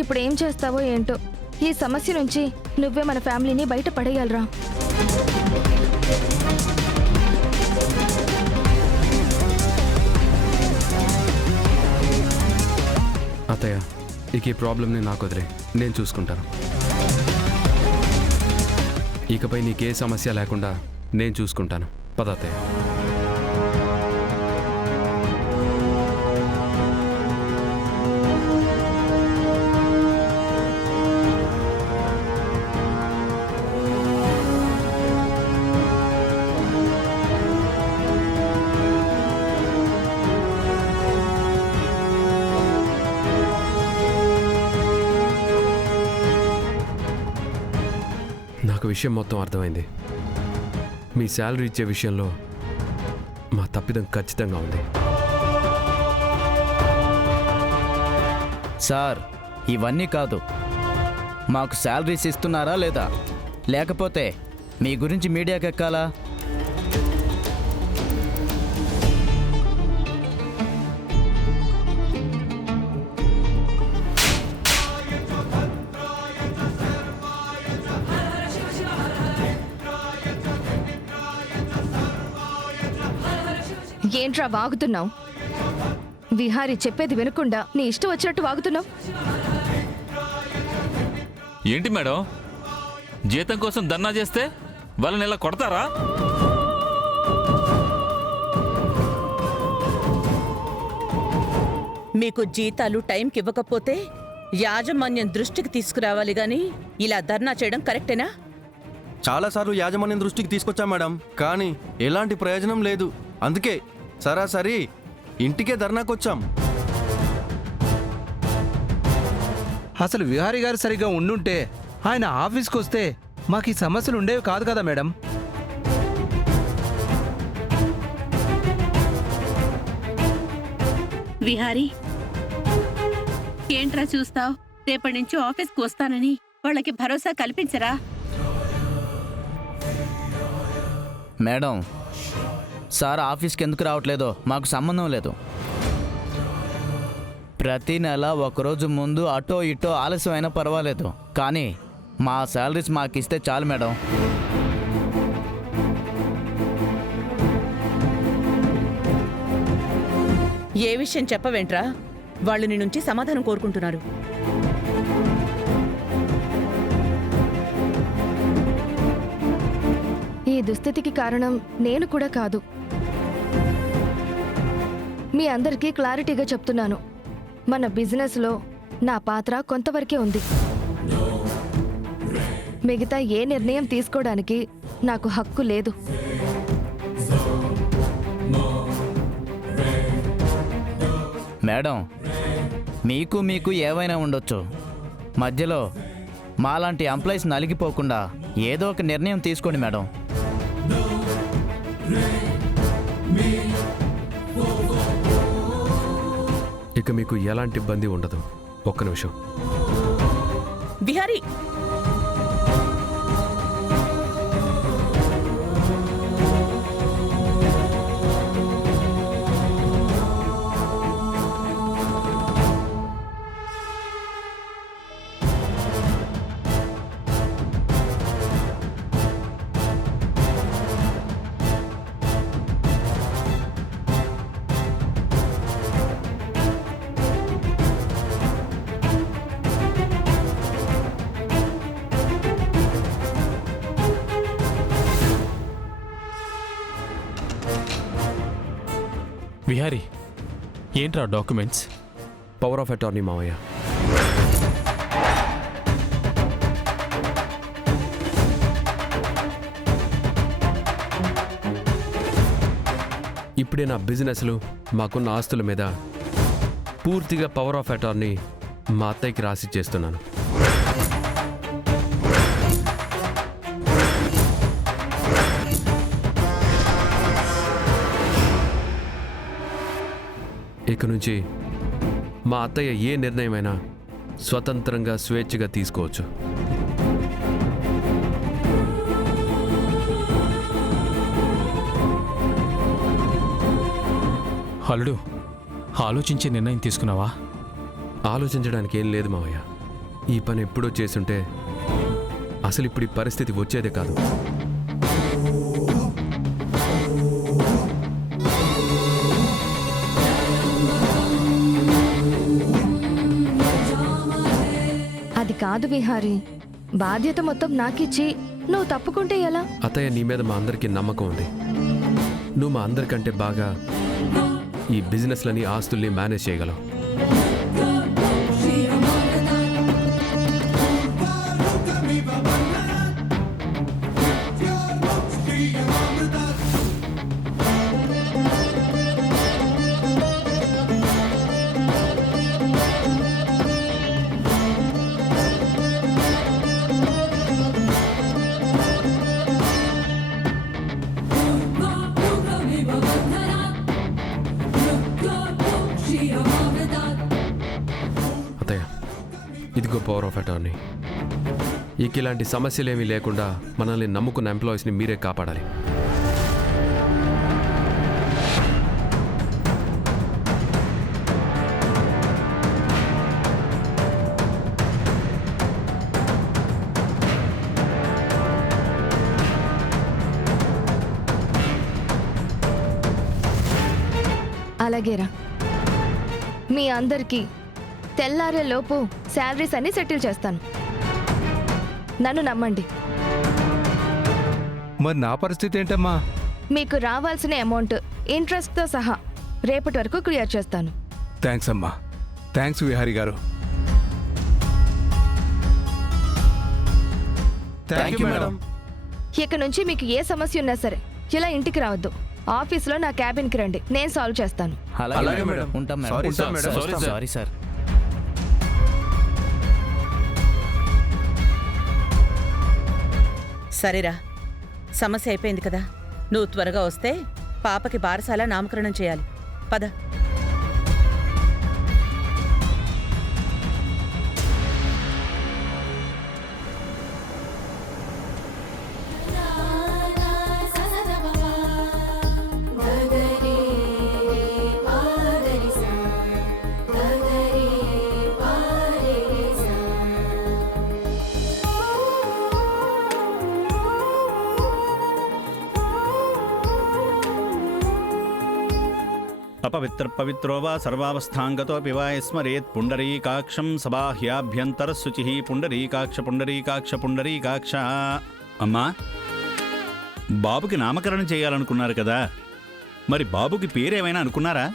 ఇప్పుడు ఏం చేస్తావో ఏంటో. ఈ సమస్య నుంచి నువ్వే మన ఫ్యామిలీని బయట పడేయాలరా. అత్తయ్య, ఇక ఈ ప్రాబ్లంని నాకు వదిలే, నేను చూసుకుంటాను. ఇకపై నీకే సమస్య లేకుండా నేను చూసుకుంటాను. పద అత్తయ్య. నాకు విషయం మొత్తం అర్థమైంది. మీ శాలరీ ఇచ్చే విషయంలో మా తప్పిదం ఖచ్చితంగా ఉంది. సార్, ఇవన్నీ కాదు, మాకు శాలరీస్ ఇస్తున్నారా లేదా, లేకపోతే మీ గురించి మీడియాకి ఎక్కాలా? ఏంట్రా వాగుతున్నావు? విహారీ చెప్పేది వినకుండా నీ ఇష్టం వచ్చినట్టు వాగుతున్నావు. ఏంటి మేడం, జీతం కోసం ధర్నా చేస్తే వాళ్ళని ఇలా కొడతారా? మీకు జీతాలు టైంకి ఇవ్వకపోతే యాజమాన్యం దృష్టికి తీసుకురావాలి గాని ఇలా ధర్నా చేయడం కరెక్టేనా? చాలాసార్లు యాజమాన్యం దృష్టికి తీసుకొచ్చాం మేడం, కానీ ఎలాంటి ప్రయోజనం లేదు. అందుకే సరాసరి ఇంటికే ధర్నాకొచ్చాం. అసలు విహారీ గారు సరిగ్గా ఉండుంటే ఆయన ఆఫీస్కి వస్తే మాకు ఈ సమస్యలు ఉండేవి కాదు కదా మేడం. విహారీ, ఏంట్రా చూస్తావ్? రేపటి నుంచి ఆఫీస్కి వస్తానని వాళ్ళకి భరోసా కల్పించరా? మేడం, సార్ ఆఫీస్కి ఎందుకు రావట్లేదో మాకు సంబంధం లేదు. ప్రతి నెల ఒకరోజు ముందు అటో ఇటో ఆలస్యం అయినా పర్వాలేదు, కానీ మా శాలరీస్ మాకు ఇస్తే చాలు మేడం. ఏ విషయం చెప్పవేంట్రా? వాళ్ళు నీ నుంచి సమాధానం కోరుకుంటున్నారు. ఈ దుస్థితికి కారణం నేను కూడా కాదు. మీ అందరికీ క్లారిటీగా చెప్తున్నాను, మన బిజినెస్లో నా పాత్ర కొంతవరకే ఉంది. మిగతా ఏ నిర్ణయం తీసుకోవడానికి నాకు హక్కు లేదు. మేడం, మీకు ఏవైనా ఉండొచ్చు, మధ్యలో మాలాంటి ఎంప్లాయీస్ నలిగిపోకుండా ఏదో ఒక నిర్ణయం తీసుకోండి మేడం. ఇక మీకు ఎలాంటి ఇబ్బంది ఉండదు. ఒక్క నిమిషం. విహారీ, విహారీ, ఏంట్రా డాక్యుమెంట్స్? పవర్ ఆఫ్ అటార్నీ మావయ్య. ఇప్పుడే నా బిజినెస్లు, మాకున్న ఆస్తుల మీద పూర్తిగా పవర్ ఆఫ్ అటార్నీ మా అత్తయ్యకి రాసి చేస్తున్నాను. ఇక నుంచి మా అత్తయ్య ఏ నిర్ణయమైనా స్వతంత్రంగా స్వేచ్ఛగా తీసుకోవచ్చు. అల్లుడు, ఆలోచించే నిర్ణయం తీసుకున్నావా? ఆలోచించడానికి ఏం లేదు మావయ్య. ఈ పని ఎప్పుడో చేసుంటే అసలు ఇప్పుడు ఈ పరిస్థితి వచ్చేదే కాదు. అది కాదు విహారీ, బాధ్యత మొత్తం నాకిచ్చి నువ్వు తప్పుకుంటే ఎలా? అత్తయ్య, నీ మీద మా అందరికీ నమ్మకం ఉంది. నువ్వు మా అందరికంటే బాగా ఈ బిజినెస్లని ఆస్తుల్ని మేనేజ్ చేయగలవు. అత్తయ్య, ఇదిగో పవర్ ఆఫ్ అటార్నీ. ఇక ఇలాంటి సమస్యలేమీ లేకుండా మనల్ని నమ్ముకున్న ఎంప్లాయీస్ని మీరే కాపాడాలి. అలాగేరా, మీ అందరికీ తెల్లారే లోపు శాలరీస్ అన్ని సెటిల్ చేస్తాను. నన్ను నమ్మండి. మరి నా పరిస్థితి ఏంటమ్మా? మీకు రావాల్సిన అమౌంట్ ఇంట్రెస్ట్తో సహా రేపటి వరకు క్లియర్ చేస్తాను. థ్యాంక్స్ అమ్మా. థ్యాంక్స్ విహారీ గారు. Thank you madam. ఇక నుంచి మీకు ఏ సమస్య ఉన్నా సరే ఇలా ఇంటికి రావద్దు. ఆఫీస్లో నా క్యాబిన్కి రండి, నేను సాల్వ్ చేస్తాను. అలాగే మేడం. ఉంటాం sorry madam. Sir, madam. Sorry sir. Sorry sir. సరేరా, సమస్య అయిపోయింది కదా. నువ్వు త్వరగా వస్తే పాపకి బారసాల నామకరణం చేయాలి. పద. अपवित्र पवित्रो वा सर्वावस्थांगतोऽपि वा स्मरेत् पुण्डरीकाक्षं सबाह्याभ्यन्तरशुचिः पुण्डरीकाक्ष पुण्डरीकाक्ष पुण्डरीकाक्ष. అమ్మా, బాబుకి నామకరణం చేయాలనుకున్నారు కదా, మరి బాబుకి పేరేమైనా అనుకున్నారా?